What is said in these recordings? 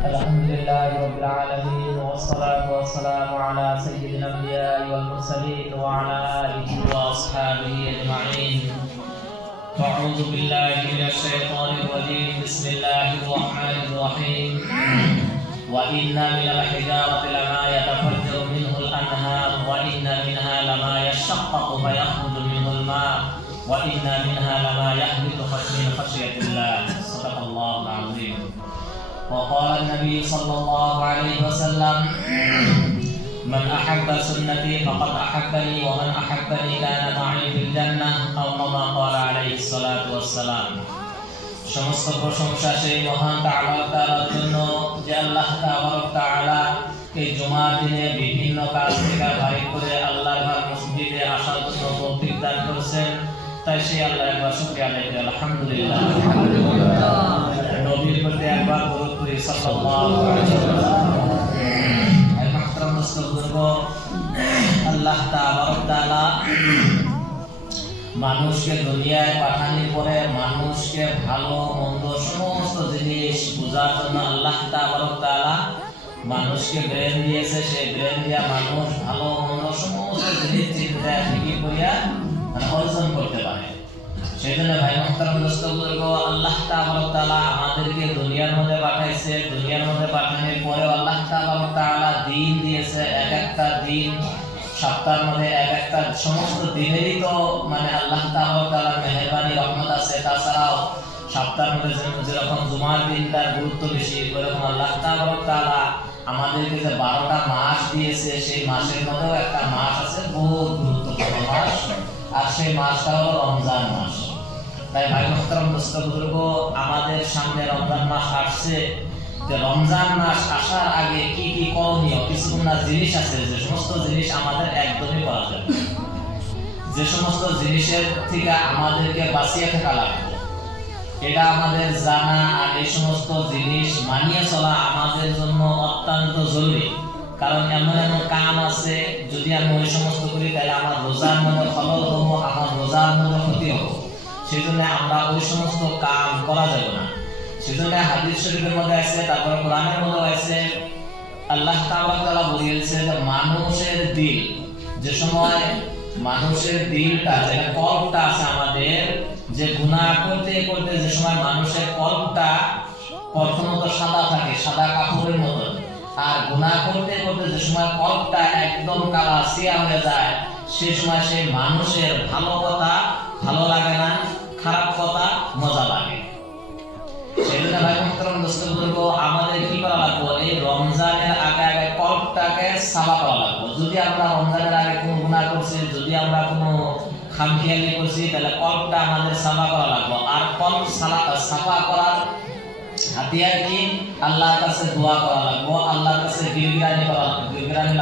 الحمد لله رب العالمين والصلاة والسلام على سيد الأنبياء والمرسلين وعلى آله وأصحابه أجمعين. أعوذ بالله من الشيطان الرجيم. بسم الله الرحمن الرحيم. وإن من الحجارة لما يتفجر منه الأنهار وإن منها لما يشقق فيخرج منه الماء وإن منها لما يهبط من خشية الله. صدق الله العظيم. وقال النبي صلى الله عليه وسلم: من أحب سنتي فقد أحبني ومن أحبني كان معي في الجنة أو كما قال عليه الصلاة والسلام. সমস্ত প্রশংসা সেই মহান তাআলার জন্য যে আল্লাহ তাআলা এই জুমার দিনে বিভিন্ন কাজ থেকে বাইরে করে আল্লাহর ঘর মসজিদে আসার জন্য তৌফিক দান করেছেন। তাই সেই আল্লাহর একবার শুকরিয়া আদায় করি, আলহামদুলিল্লাহ। নবীর প্রতি একবার দরুদ পড়ি সাল্লাল্লাহু আলাইহি ওয়াসাল্লাম। মুহতারাম দোস্তবর্গ, আল্লাহ তাআলা মানুষকে দুনিয়ায় পাঠানোর পরে মানুষকে ভালো মন্দ সমস্ত জিনিস বোঝার জন্য আল্লাহ তাআলা মানুষকে ব্রেন দিয়েছে। সেই ব্রেন দিয়া মানুষ ভালো মন্দ সমস্ত জিনিস চিন্তা ঠিকই করিয়া অর্জন করতে পারে। সেই জন্য ভাই মুহতারাম দোস্তবর্গ, আল্লাহ তাআলা আমাদেরকে দুনিয়ার মধ্যে পাঠাইছে। দুনিয়ার মধ্যে পাঠানোর পরে আল্লাহ তাআলা দিন দিয়েছে। এক একটা দিন সপ্তাহের মধ্যে এক একটা সমস্ত দিনেরই তো আল্লাহ তাআলার মেহেরবানি রহমত আছে। তাছাড়াও সপ্তাহের মধ্যে যেরকম জুমার দিনটার গুরুত্ব বেশি, ওইরকম আল্লাহ তাআলা আমাদেরকে যে 12টা মাস দিয়েছে, সেই মাসের মধ্যেও একটা মাস আছে বহুত গুরুত্বপূর্ণ মাস, আর সেই মাসটা হলো রমজান মাস। তাই ভাই মুহতারাম দোস্তবর্গ, আমাদের সামনে রমজান মাস আসছে। রমজান মাস আসার আগে কি কি করণীয় কিছু জিনিস আছে, যে সমস্ত জিনিস আমাদের একদমই করা যাবে, যে সমস্ত জিনিসের থেকে আমাদেরকে বাঁচিয়ে থাকা লাগবে, এটা আমাদের জানা আর এই সমস্ত জিনিস মানিয়ে চলা আমাদের জন্য অত্যন্ত জরুরি। কারণ এমন এমন কাম আছে, যদি আমি ওই সমস্ত করি তাহলে আমার রোজার মধ্যে ফলন হবো, আমার রোজার মধ্যে ক্ষতি হবো। সেই জন্য আমরা ওই সমস্ত কাম করা যাবে না। সেজন্য হাদিস শরীফের মধ্যে আছে, তারপর কোরআনের মধ্যে আছে, আল্লাহ তাআলা বলেছে যে মানুষের দিল, যে সময় মানুষের দিলটা যেটা কল্পটা আছে আমাদের, যে গুনাহ করতে করতে যে সময় মানুষের কল্পটা প্রথমত সাদা থাকে, সাদা কাপড়ের মতো, আর গুনাহ করতে করতে যে সময় কল্পটা একদম কালা সিয়া হয়ে যায়, সেই সময় সেই মানুষের ভালো কথা ভালো লাগে না, খারাপ কথা মজা লাগে। সেজন্য ভাই মুহতারাম দোস্তবর্গ, আমাদের কি করা লাগবে? এই রমজানের আগে আগে কল্পটাকে সাফা করা লাগবে। যদি আমরা রমজানের আগে কোনো গুনাহ করছি, যদি আমরা কোনো খামখেয়ালি করছি, তাহলে কল্পটা আমাদের সাফা করা লাগবে। আর কল্প সাফা করার হাতিয়ার কি? আল্লাহর কাছে দোয়া করা লাগবে, আল্লাহর কাছে গিরগিরানি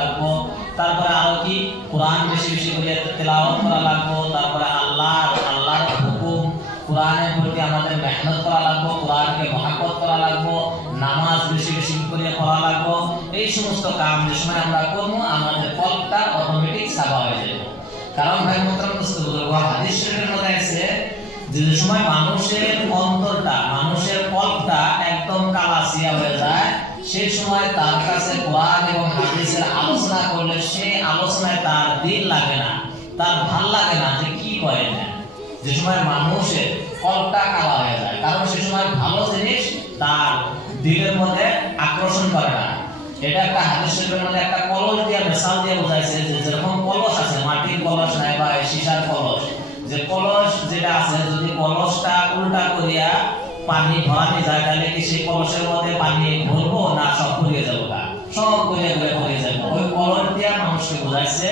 লাগবে। তারপরে আরো কি? কোরআন বেশি বেশি করে তেলাওয়াত করা লাগবে। তারপরে আল্লাহর হুকুম কোরআনের প্রতি আমাদের মেহনত করা লাগবে, কোরআনকে মহব্বত করা লাগবে, নামাজ বেশি বেশি করে পড়া লাগবে। এই সমস্ত কাম যে সময় আমরা করব, আমাদের কল্পটা অটোমেটিক সাফা হয়ে যাবে। কারণ ভাই মুহতারাম দোস্তবর্গ, হাদিস শরীফের মধ্যে আছে যে সময় মানুষের অন্তরটা, মানুষের কল্পটা একদম কালাসিয়া হয়ে যায়, সেই সময় তার কাছে কোরআন এবং হাদিসের আলোচনা করলে সেই আলোচনায় তার দিল লাগে না, তার ভাল লাগে না, যে কি করে না। যে সময় মানুষের কল্পটা কালা হয়ে যায়, কারণ সে সময় ভালো জিনিস তার দিলের মধ্যে আকর্ষণ করে না। এটা একটা হাদিস শরীফের মধ্যে একটা কলস দিয়ে মিসাল দিয়ে বোঝাইছে, যে যেরকম কলস আছে, মাটির কলস নাই বা সীসার কলস, যে কলস যেটা আছে, যদি কলসটা উল্টা করিয়া পানি ভরানি যায়, তাহলে কি সেই কলসের মধ্যে পানি ভরবো না সব ভরিয়ে যাবো? সব ভরিয়ে ভরিয়ে যাবো। ওই কলস দিয়ে মানুষকে বোঝাইছে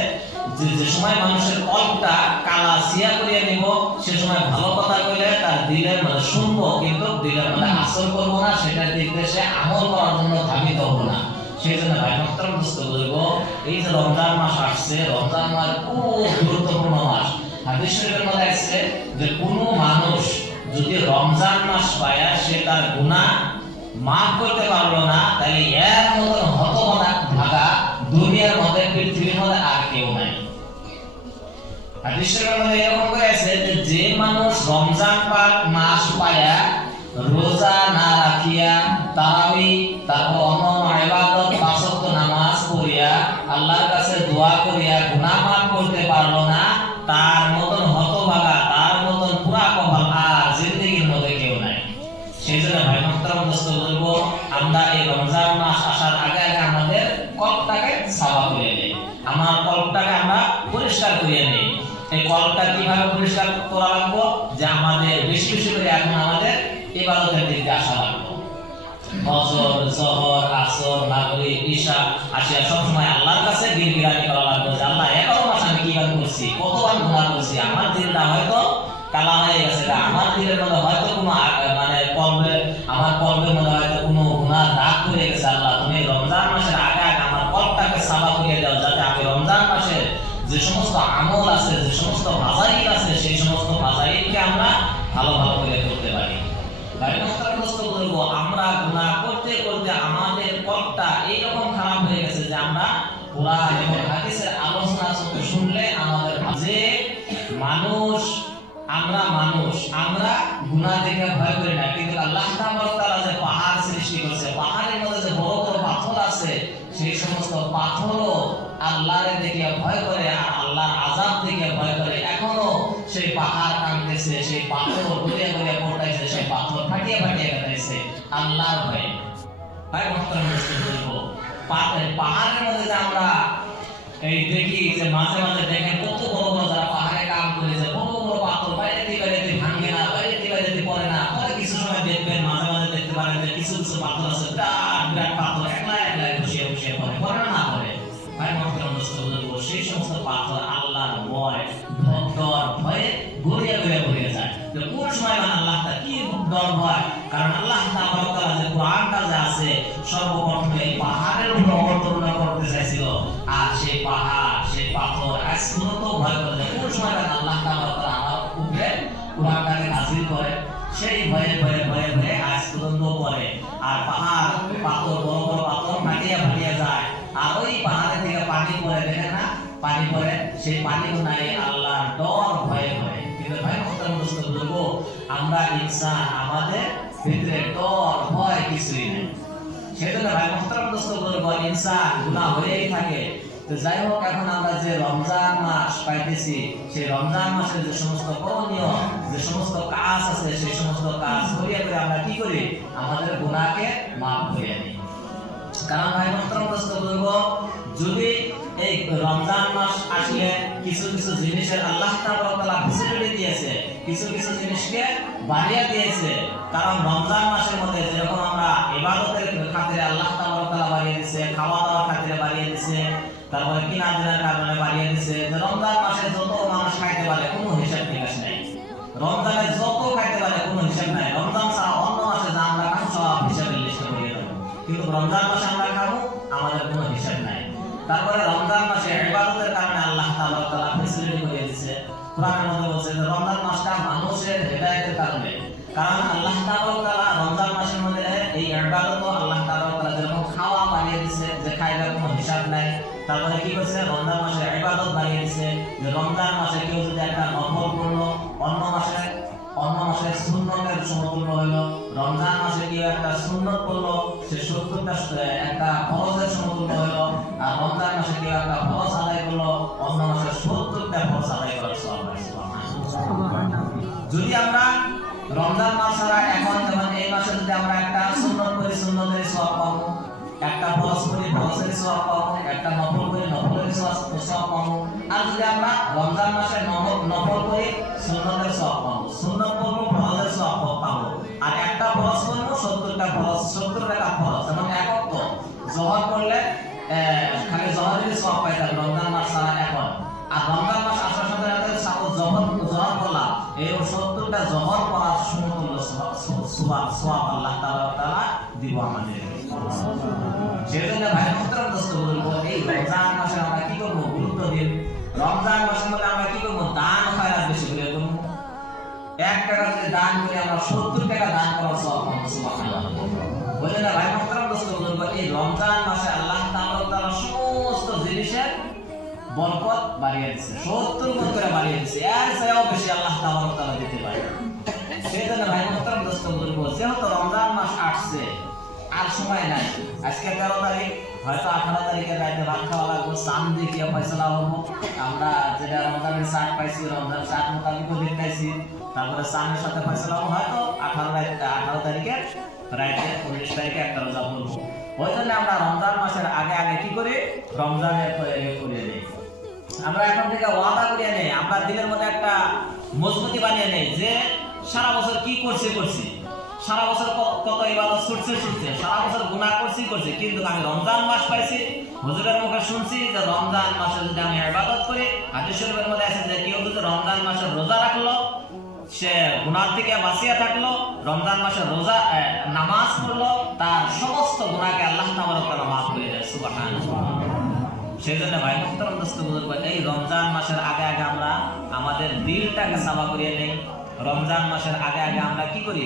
যে সময় মানুষের কল্পটা কালা সিয়া করিয়া নিব, সে সময় ভালো কথা কইলে তার দিলের মধ্যে শুনবো, কিন্তু দিলের মধ্যে আসর করবো না, সেটার দিকে সে আমল করার জন্য ধাবিত হবো না। সেই জন্য ভাই মুহতারাম দোস্তবর্গ, এই যে রমজান মাস আসছে, রমজান মাস খুব গুরুত্বপূর্ণ মাস। হাদিস শরীফের মধ্যে আছে যে কোনো মানুষ যদি রমজান মাস পায় সে তার গুনাহ মাফ করতে পারলো না, তাহলে এর মতন হতভাগা দুনিয়ার মধ্যে, পৃথিবীর মধ্যে আর কেউ নাই। হাদিস শরীফের মধ্যে এরকম করে আছে যে মানুষ রমজান মাস পায়া রোজা না রাখিয়া তারাবি, তারপর সেই জন্য ভাই মোহতারাম দোস্ত বলবো, আমরা এই রমজান মাস আসার আগে আগে আমাদের কল্পটাকে সাফা করে নেই, আমার কল্পটাকে আমরা পরিষ্কার করে নেই। এই কল্পটা কিভাবে পরিষ্কার করা লাগবো, যে আমাদের বেশি বেশি করে এখন আমাদের ইবাদতের দিকে আসা লাগবে। ফজর, যোহর, আসর, মাগরিব, ঈশা আসিয়া সব সময় আল্লাহর কাছে গিরগিরানি করা লাগবে যে আল্লাহ 11 মাস আমি কি কাজ করছি, কতবার গুনাহ করছি, আমার দিলটা হয়তো কালা হয়ে গেছে, আমার দিলের মধ্যে হয়তো কোনো মানে কলবে, আমার কলবের মধ্যে হয়তো কোনো গুনাহ দাগ পড়ে গেছে। আল্লাহ তুমি রমজান মাসের আগে আগে আমার কলবটাকে সাফা করে দাও, যাতে আমি রমজান মাসের যে সমস্ত আমল আছে, যে সমস্ত ফাজাইল আছে, সেই সমস্ত ফাজাইলকে আমরা ভালো ভালো করে করতে পারি। ভাই মোহতারাম দোস্ত বলবো, আমরা গুনাহ করতে করতে আমাদের কলবটা এইরকম খারাপ হয়ে গেছে যে আমরা কোরআন এবং হাদিসের আলোচনা শুনলে আমাদের যে মানুষ, আমরা গুনাহ দেখে ভয় করি না, কিন্তু আল্লাহ তাআলা যে পাহাড় সৃষ্টি করেছে, পাহাড়ের মধ্যে যে বড় বড় পাথর আছে, সেই সমস্ত পাথরও আল্লাহরে দেখে ভয় করে আর আল্লাহর আযাব দেখে ভয় করে। এখনো সেই পাহাড় কাঁদতেছে, সেই পাথর গলিয়ে গলিয়ে পড়তেছে, সেই পাথর ফাটিয়ে ফাটিয়ে কাঁদতেছে আল্লাহর ভয়ে। ভাই মোহতারাম দোস্ত বলবো, পাহাড়ের মধ্যে যে আমরা এই দেখি যে মাঝে মাঝে দেখেন কত বড় বড় যারা পাহাড়ে কাম করেছে, বড় বড় পাথর বাইরে দিয়ে ভাঙে না, বাইরে দিয়ে পড়ে না, পরে কিছু সময় দেখবেন মাঝে মাঝে দেখতে পারেন যে কিছু কিছু পাথর আছে বিরাট বিরাট পাথর একলা একলা বসিয়ে বসিয়ে পড়ে না পড়ে। ভাই মোহতারাম দোস্ত বলবো, সেই সমস্ত পাথর আল্লাহর ভয়, ভক্তর ভয়ে গড়িয়ে গড়িয়ে পড়ে যায়। তো কোন সময় মানে আল্লাহটা কি ডর হয়, কারণ আল্লাহ তাআলা যে কোরআনটা যে আছে সর্বপ্রথম এই পাহাড়ের উপর অবতীর্ণ করতে চাইছিল, আর সেই পাহাড়, সেই পাথর আজ পর্যন্ত ভয় করে যায়। কোন সময় আল্লাহ তাআলা আমার উপরে কোরআনটাকে নাযিল করে, সেই ভয়ে ভয়ে ভয়ে ভয়ে আজ পর্যন্ত পড়ে, আর পাহাড় পাথর বড় বড় পাথর ফাটিয়ে ফাটিয়ে যায়, আর ওই পাহাড়ের থেকে পানি পড়ে, দেখে না পানি পড়ে, সেই পানিও নাই আল্লাহর ডর ভয়ে ভয়ে। কিন্তু ভাই মোহতারাম দোস্ত বলবো, আমরা ইনসান, আমাদের ভিতরে ডর ভয় কিছুই নেই। সেজন্য ভাই মোহতারাম দোস্ত বলবো, ইনসান গুনাহ হয়েই থাকে। তো যাই হোক, এখন আমরা যে রমজান মাস পাইতেছি, সেই রমজান মাসের যে সমস্ত করণীয়, যে সমস্ত কাজ আছে, সেই সমস্ত কাজ করিয়া করে আমরা কি করি, আমাদের গুনাহকে মাফ করিয়া নিই। কারণ ভাই মোহতারাম দোস্ত বলবো, যদি এই রমজান মাস আসলে কিছু কিছু জিনিসের আল্লাহ তাআলা ফেসিলিটি দিয়েছে, কিছু কিছু জিনিসকে বাড়িয়ে দিয়েছে। কারণ রমজান মাসের মধ্যে যেরকম আমরা ইবাদতের খাতিরে আল্লাহ তাআলা বাড়িয়ে দিয়েছে, খাওয়া দাওয়ার খাতিরে বাড়িয়ে দিয়েছে, তারপরে কিনা দিনের কারণে বাড়িয়ে দিয়েছে। যে রমজান মাসে যত মানুষ খাইতে পারে কোনো হিসাব নিকাশ নাই, রমজানে যত খাইতে পারে কোনো হিসাব নাই। রমজান ছাড়া অন্য মাসে যা আমরা খাবো সব হিসাবের লিস্টে করিয়ে দেবো, কিন্তু রমজান মাসে আমরা খাবো আমাদের কোনো হিসাব নাই। তারপরে রমজান মাসে ইবাদতের কারণে আল্লাহ তাআলা ফেসিলিটি করে দিয়েছে। কোরআনের মধ্যে বলছে যে রমজান মাসটা মানুষের হেদায়েতের কারণে, কারণ আল্লাহ তাআলা রমজান মাসের মধ্যে এই ইবাদত আল্লাহ তাআলা যেরকম খাওয়া বানিয়ে দিয়েছে, যে খাইবার কোনো হিসাব নাই। তারপরে কি করছে, রমজান মাসে ইবাদত বানিয়ে দিয়েছে, যে রমজান মাসে কেউ যদি একটা নফল করলো, অন্য মাসে সুন্নতের সমতুল্য হইলো। রমজান মাসে কেউ একটা সুন্নত করলো, সে 70টা একটা ফরজের সমতুল্য হইলো। আর রমজান মাসে কেউ একটা ফরজ আদায় করলো, অন্য মাসে 70টা ফরজ আদায় করার সওয়াব হয়। যদি আমরা রমজান মাস ছাড়া এখন যেমন এই মাসে যদি আমরা একটা সুন্নত করি, সুন্নতের সওয়াব পাবো, একটা ফরজ করি, ফরজের সওয়াব পাবো, একটা নফল করি, নফলের সওয়াব পাবো। আর যদি আমরা রমজান মাসে নফল করি, সুন্নতের সওয়াব পাবো, সুন্নত করবো, ফরজের সওয়াব পাবো। আর একটা ফরজ করবো, 70টা ফরজ, 70 টাকা ফরজ, এবং একক তো যোহর করলে খালি যোহরের সওয়াব পাইতাম রমজান মাস ছাড়া এখন। আর রমজান মাস আসার সাথে সাথে সাপোজ যোহর করলাম, এই 70টা যোহর করার সমতুল্য সওয়াব আল্লাহ তাআলা দিব আমাদের। সেজন্য ভাই মোহতারাম দোস্ত বলবো, এই রমজান মাসে আমরা কি করবো, গুরুত্ব দিন। রমজান মাসের মধ্যে আমরা কি করবো, দান খয়রাত বেশি করে করবো। 1 টাকা যদি দান করি, আমরা 70 টাকা দান করার সওয়াব পাবো, সুবহানাল্লাহ। বলেন না ভাই মোহতারাম দোস্ত বলবো, এই রমজান মাসে আল্লাহ তাআলা সমস্ত জিনিসের বরকত বাড়িয়ে দিয়েছে, 70 গুণ করে বাড়িয়ে দিয়েছে, এর চেয়েও বেশি আল্লাহ তাআলা দিতে পারে। সেজন্য ভাই মোহতারাম দোস্ত বলবো, যেহেতু রমজান মাস আসছে, আর সময় নাই। আজকে 13 তারিখ, হয়তো 18 তারিখের রাতে ভাত খাওয়া লাগবে, চাঁদ দেখিয়ে ফয়সালা হবো। আমরা যেটা রমজানের চাঁদ পাইছি, রমজান চাঁদ মোতাবেকও দেখতেছি। তারপরে চাঁদের সাথে ফয়সালা হয়তো 18 তারিখে রাইতে 19 তারিখে একটা রোজা করবো। ওই জন্য আমরা রমজান মাসের আগে আগে কি করি, রমজানের তৈরি করে নিই। আমরা এখন থেকে ওয়াদা করিয়ে নেই, আমরা দিনের মধ্যে একটা মজবুতি বানিয়ে নেই যে সারা বছর কি করছি, সারা বছর কত ইবাদত ছুটছে, সারা বছর গুনাহ করছি, কিন্তু আমি রমজান মাস পাইছি, হুজুরের মুখে শুনছি যে রমজান মাসে যদি আমি ইবাদত করি, হাদিস শরীফের মধ্যে আছে যে কেউ যদি রমজান মাসে রোজা রাখলো, সে গুনাহ থেকে বাঁচিয়ে থাকলো, রমজান মাসে রোজা নামাজ পড়লো, তার সমস্ত গুনাহকে আল্লাহ তাআলা মাফ করে দেয়। সুবহানাল্লাহ। সেই জন্য ভাই মুহতারাম দোস্ত বুজুর্গ, এই রমজান মাসের আগে আগে আমরা আমাদের দিলটাকে সাফা করিয়ে নেই। রমজান মাসের আগে আগে আমরা কি করি,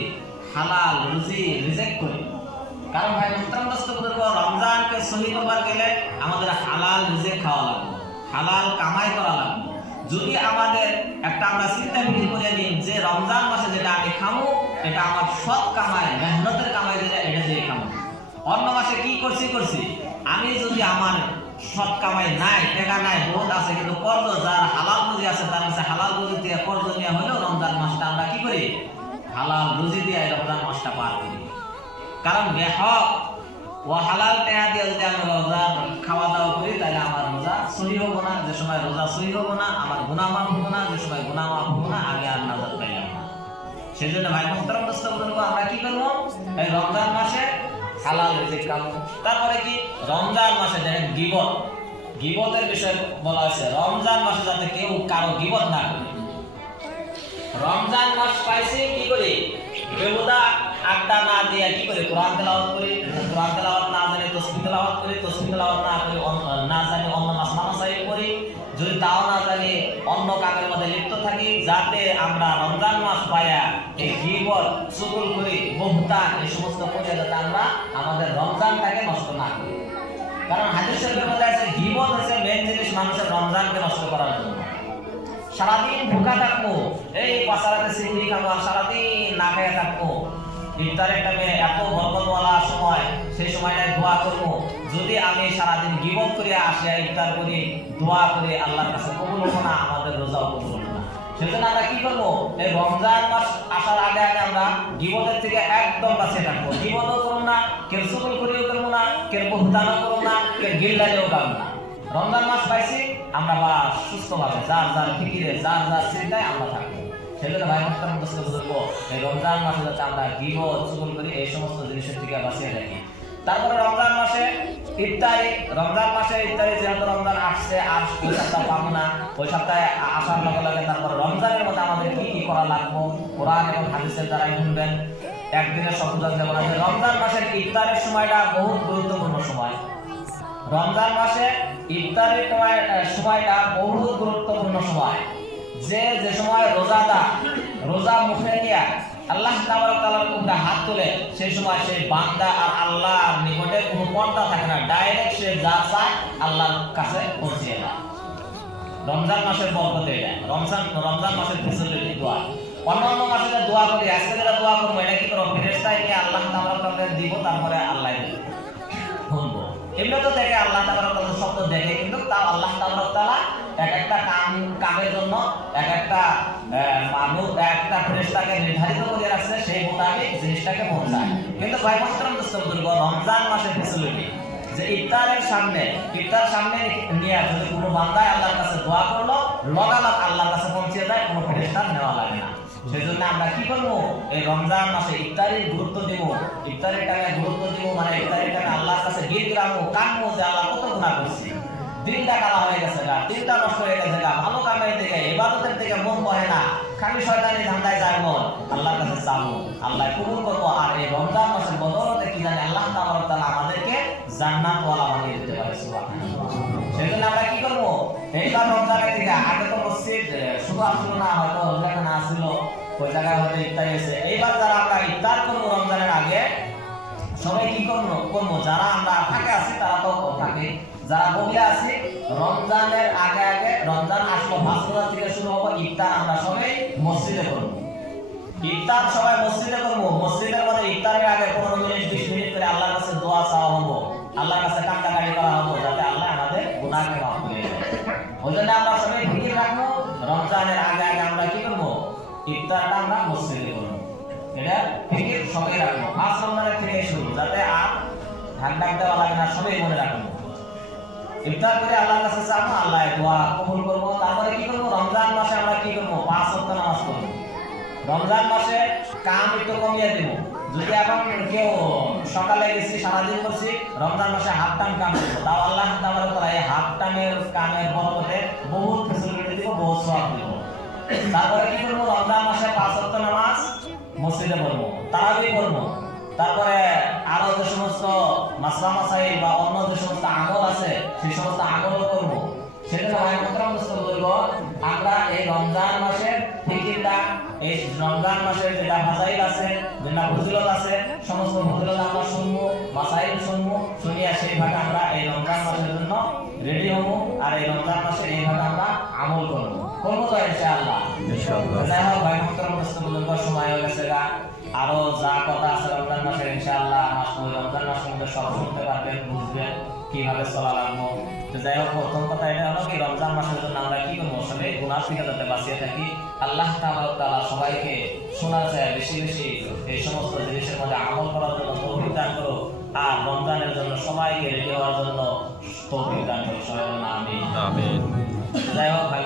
হালাল রুজি রিজেক্ট করি। কারণ ভাই মুহতারাম দোস্ত বুজুর্গ, রমজানকে সহি করবার গেলে আমাদের হালাল রিজেক্ট খাওয়া লাগবে, হালাল কামাই করা লাগবে। যদি আমাদের একটা আমরা চিন্তা ফিকির করে নিই যে রমজান মাসে যেটা আমি খামু এটা আমার সৎ কামাই, মেহনতের কামাই, যেটা এটা দিয়ে খামু। অন্য মাসে কি করছি, আমি যদি আমার সৎ কামাই নাই, টাকা নাই, বহুত আছে, কিন্তু কর্জ যার হালাল রুজি আছে তার কাছে হালাল রুজি দিয়ে কর্জ নিয়ে হলেও রমজান মাসটা আমরা কি করি, হালাল রুজি দিয়ে রমজান মাসটা পার করি। কারণ বেহক ও হালাল টাকা দিয়ে যদি আমি রোজা খাওয়া দাওয়া করি তাহলে আমার রোজা সহি হবো না, যে সময় রোজা সহি হবো না আমার গুনাহ মাফ হবো না, যে সময় গুনাহ মাফ হবো না আমি আর নাজাত পাইলাম না। সেই জন্য ভাই মুহতারাম দোস্ত বুজুর্গ, আমরা কি করবো, এই রমজান মাসে হালাল রিজিক কামাবো। তারপরে কি, রমজান মাসে দেখেন গীবতের বিষয় বলা হয়েছে, রমজান মাসে যাতে কেউ কারো গীবত না করে। রমজান মাস পাইছে কি করি, বেহুদা আড্ডা না দিয়ে কি করি, কোরআন তেলাওয়াত করি, কোরআন তেলাওয়াত না জানি তাসবিহ তেলাওয়াত করি, তাসবিহ তেলাওয়াত না করি না জানি অন্য মাসাইল করি, যদি তাও না জানি অন্য কাজের মধ্যে লিপ্ত থাকি, যাতে আমরা রমজান মাস পাইয়া এই গীবত চুগল করি, বহতান, এই সমস্ত করে যাতে আমরা আমাদের রমজানটাকে নষ্ট না করি। কারণ হাদিস শরীফের মধ্যে আছে গীবত হচ্ছে মেইন জিনিস মানুষের রমজানকে নষ্ট করার জন্য। সারাদিন ভুকা থাকবো, এই পাশারাতে সিন্দি খাবো, আর সারাদিন না খেয়ে থাকবো, ইফতারের টাইমে এত বরকতওয়ালা সময়, সেই সময়টায় দোয়া করবো। যদি আমি সারাদিন গীবত করে আসি, ইফতার করি, দোয়া করে আল্লাহর কাছে কবুল হবো না, আমাদের রোজাও কবুল হবো না। সেজন্য আমরা কি করবো, এই রমজান মাস আসার আগে আগে আমরা গীবতের থেকে একদম বাঁচিয়ে থাকবো। গীবতও করবো না, কেউ চুগল করিও করবো না, কেউ বহতানও করবো না, কেউ গিল্লানিও করবো না। রমজান মাস পাইছি আমরা বা সুস্থভাবে যার যার ফিকিরে যার যার চিন্তায় আমরা থাকবো। সেজন্য ভাই মুহতারাম দোস্ত বুজুর্গ, এই রমজান মাসে যাতে আমরা গীবত চুগল করি, এই সমস্ত জিনিসের থেকে বাঁচিয়ে থাকি। তারপরে রমজান মাসে ইফতারি, রমজান মাসে ইফতারি, যেহেতু রমজান আসছে আর ওই সপ্তাহ পাবো না, ওই সপ্তাহে আসার লগে লগে তারপরে রমজানের মধ্যে আমাদের কি কি করা লাগবে কোরআন এবং হাদিসের দ্বারাই শুনবেন। একদিনের সফলতা যেমন আছে, রমজান মাসের ইফতারের সময়টা বহুত গুরুত্বপূর্ণ সময়। রমজান মাসে ইফতারের সময়টা বহুত গুরুত্বপূর্ণ সময়। যে সময় রোজাদার রোজা মুখে নিয়ে আল্লাহ তাআলার উপরে হাত তোলে, সেই সময় সেই বান্দা আর আল্লাহর নিকটে কোনো পর্দা থাকে না, ডাইরেক্ট সে যা চায় আল্লাহর কাছে পৌঁছে যায়। রমজান মাসের বরকতে এটা, রমজান মাসের ফেসিলিটি দোয়া। অন্যান্য মাসে যে দোয়া করি, আজকে যেটা দোয়া করবো এটা কি করবো, ফেরেশতায় নিয়ে আল্লাহ তাআলার দিব, তারপরে আল্লাহ শুনবো। এমনি তো দেখে আল্লাহ তাআলার শব্দ দেখে, কিন্তু তাও আল্লাহ তাআলা এক একটা কামের জন্য এক একটা মানুষ একটা ফেরেশতাকে নির্ধারিত করে রাখছে, সেই মোতাবেক জিনিসটাকে পৌঁছায়। কিন্তু ভাই মুহতারাম দোস্ত বুজুর্গ, রমজান মাসের ফেসিলিটি যে ইফতার সামনে নিয়ে যদি কোনো বান্দা আল্লাহর কাছে দোয়া করলো, লগালগ আল্লাহর কাছে পৌঁছে যায়, কোনো ফেরেশতার নেওয়া লাগে না। সেই জন্য আমরা কি করবো, এই রমজান মাসে ইফতারির গুরুত্ব দিব, ইফতারের টাইমে গুরুত্ব দিব, মানে ইফতারের টাইমে আল্লাহর কাছে গীত গাবো, কাঁদবো যে আল্লাহ কত গুনাহ করছি, দিনটা কালা হয়ে গেছে গা, দিনটা নষ্ট হয়ে গেছে গা, ভালো কামের দিকে ইবাদতের দিকে মন বহে না, খালি শয়তানি ধান্দায় যায় মন, আল্লাহর কাছে চাবো, আল্লাহ কবুল করবো। আর এই রমজান মাসের বদৌলতে কি জানি আল্লাহ তাআলা আমাদেরকে জান্নাতওয়ালা বানিয়ে দিতে পারে। সুবহানাল্লাহ। সেজন্য আমরা কি করবো, এইবার রমজানের দিকে আগে তো মসজিদ শুধু আসলো না, হয়তো যেখানে আসছিল ওই জায়গায় হয়তো ইফতারি হয়েছে, এইবার যারা আমরা ইফতার করবো রমজানের আগে সবাই কি করবো, যারা আমরা ফাঁকে আছি তারা তো ফাঁকে, যারা বগলে আছি রমজানের আগে আগে, রমজান আসলো ভাস্কর থেকে শুরু হবো, ইফতার আমরা সবাই মসজিদে করবো। ইফতার সবাই মসজিদে করবো, মসজিদের মধ্যে ইফতারের আগে 15 মিনিট 20 মিনিট করে আল্লাহর কাছে দোয়া চাওয়া হবো, আল্লাহর কাছে কান্নাকাটি করা হবো, যাতে আল্লাহ আমাদের গুনাহকে মাফ করে দেয়। ওই জন্য আমরা সবাই ফিকির রাখবো, রমজানের আগে আগে আমরা কি করবো, ইফতারটা সবাই রাখবো। 5 রমজানের থেকে শুরু, যাতে আর ঢাক ঢাক দেওয়া লাগে না, সবাই মনে রাখবো। ইফতার করে আল্লাহর কাছে চাবো, আল্লাহ দোয়া কবুল করবো। তারপরে কি করবো, রমজান মাসে আমরা কি করবো, 5 ওয়াক্ত নামাজ পড়বো। রমজান মাসে কাম একটু কমিয়ে দিব। যদি এখন কেউ সকালে গেছি সারাদিন করছি, রমজান মাসে হাফ টাইম কাম করবো, তাও আল্লাহ তাআলা এই হাফ টাইমের কামের বরকতে বহুত ফেসিলিটি দিব, বহুত সওয়াব দিব। তারপরে কি করবো, রমজান মাসে 5 ওয়াক্ত নামাজ মসজিদে পড়বো, তারাবি পড়বো। তারপরে আরো যে সমস্ত মাসলা মাসাইল বা অন্য যে সমস্ত আমল আছে, সেই সমস্ত আমলও করবো। সেজন্য ভাই মোহতারাম দোস্ত বলবো, আমরা এই রমজান মাসের ফিকিরটা, এই রমজান মাসের যেটা ফাজাইল আছে, যেটা ফজিলত আছে, সমস্ত ফজিলত আমরা শুনবো, মাসাইল শুনবো, শুনিয়া সেইভাবে আমরা এই রমজান মাসের জন্য রেডি হবো। আর এই রমজান মাসে এইভাবে আমরা আমল করবো তো ইনশাআল্লাহ। যাই হোক ভাই মোহতারাম দোস্ত বলবো, সময় হয়ে গেছে গা। আরো যা কথা আছে রমজান মাসে ইনশাআল্লাহ রমজান মাসের মধ্যে সব শুনতে পারবেন, বুঝবেন কিভাবে চলা লাগবো। তো যাই হোক, প্রথম কথা এটা হলো কি, রমজান মাসের জন্য আমরা কি করবো, সবাই গুনাহ থেকে যাতে বাঁচিয়ে থাকি। আল্লাহ তাআলা সবাইকে শোনা যায় বেশি বেশি এই সমস্ত জিনিসের মধ্যে আমল করার জন্য তৌফিক দান করো। আর রমজানের জন্য সবাইকে রেডি হওয়ার জন্য তৌফিক দান করো। সবাই বলুন আমিন। আমিন। যাই হোক ভাই।